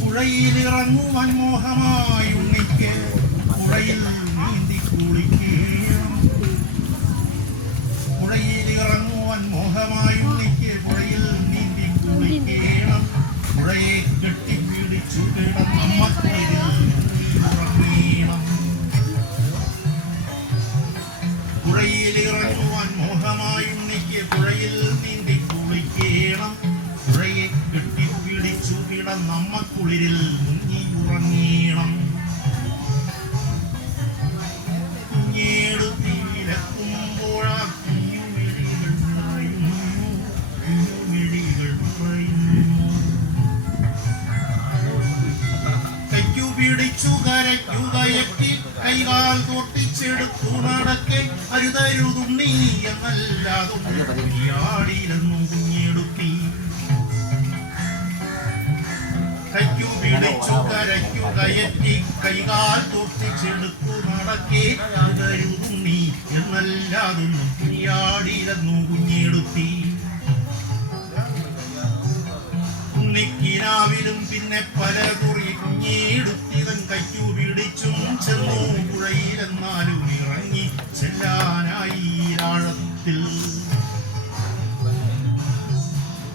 പുഴയിലിറങ്ങുവാൻ മോഹമായി ഉണ്ണിക്ക് പുഴയിൽ നീന്തി കുളിക്കണം. പുഴയിലിറങ്ങുവാൻ മോഹമായി ഉണ്ണിക്ക് പുഴയിൽ നീന്തി കുളിക്കണം. പുഴയെ കെട്ടിപ്പിടിച്ചു കിടന്നമ്മക്കുളിരിൽ ഉറങ്ങണം. പുഴയിലിറങ്ങുവാൻ മോഹമായി ഉണ്ണിക്ക് പുഴയിൽ നീന്തി കുളിക്കണം. പുഴയെ കെട്ടിപ്പിടിച്ചു കിടന്നമ്മക്കുളിരിൽ മുങ്ങിയുറങ്ങണം. കുഞ്ഞേടുത്തി വിലക്കുമ്പോഴാ കുഞ്ഞുമിഴികൾ പറയുന്നു, കുഞ്ഞുമിഴികൾ പറയുന്നു. കയ്ക്കു പിടിച്ചു കരയ്ക്കു കയറ്റി കൈകാൽ തോട്ടിച്ചെടുത്തു നടക്കെ അരുതരുതുണ്ണി എന്നല്ലാതൊന്നും കുഞ്ഞെടുത്തി. കയ്ക്കു പിടിച്ചു കരയ്ക്കു കയറ്റി കൈകാൽ തോട്ടിച്ചെടുത്തു നടക്കെ അരുതരുതുണ്ണി എന്നല്ലാതൊന്നും കുഞ്ഞാടിയിരുന്നു കുഞ്ഞെടുത്തി. ഉണ്ണിക്കിനാവിലും പിന്നെ പല കുറി കുഞ്ഞെടുത്തിതൻ കയ്ക്കു പിടിച്ചും ചെന്നു പുഴയിലെന്നാലും ഇറങ്ങി ചെല്ലാനായി ആഴത്തിൽ.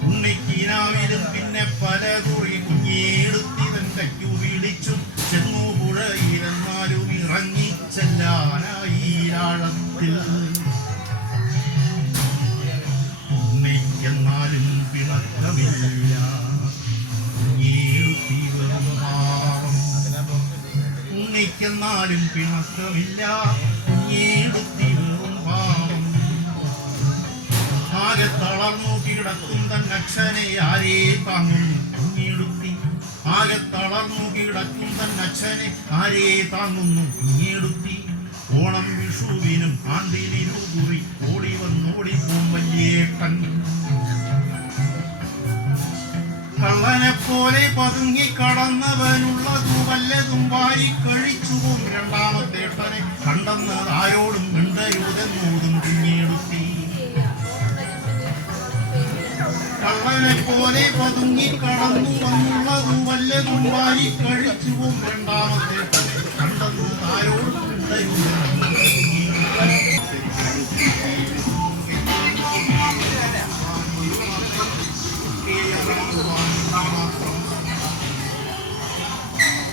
ഉണ്ണിക്കിനാവിലും പിന്നെ പല കുറി കുഞ്ഞെടുത്തിതൻ കയ്ക്കു പിടിച്ചും ചെന്നു പുഴയിലെന്നാലും ഇറങ്ങി ചെല്ലാനായി ആഴത്തിൽ. ഉണ്ണിക്കെന്നാലും പിണക്കമില്ല, ഉണ്ണിക്കെന്നാലും പിണക്കമില്ല, കുഞ്ഞേടുത്തി വെറും പാവം. ആകെ തളർന്നു കിടക്കും തന്നച്ഛനെ ആരേ താങ്ങും കുഞ്ഞെടുത്തി. ആകെ തളർന്നു കിടക്കും തന്നച്ഛനെ ആരേ താങ്ങുന്നു കുഞ്ഞെടുത്തി. ഓണം വിഷുവിനും ആണ്ടിലിരുകുറി ഓടി വന്നോടിപ്പോം വല്യേട്ടൻ. കള്ളനെ പോലെ പതുങ്ങി കടന്നവനുള്ളതു വല്ലതും വാരി കഴിച്ചുപോം രണ്ടാമത്തേട്ടനെ കണ്ടെന്നത് ആരോടും മിണ്ടരുതെന്നോടും കുഞ്ഞെടുത്തി. കള്ളനെ പോലെ പതുങ്ങി കടന്നു വന്നുള്ളതു വല്ലതും വാരി കഴിച്ചുപോം രണ്ടാമത്തേട്ടനെ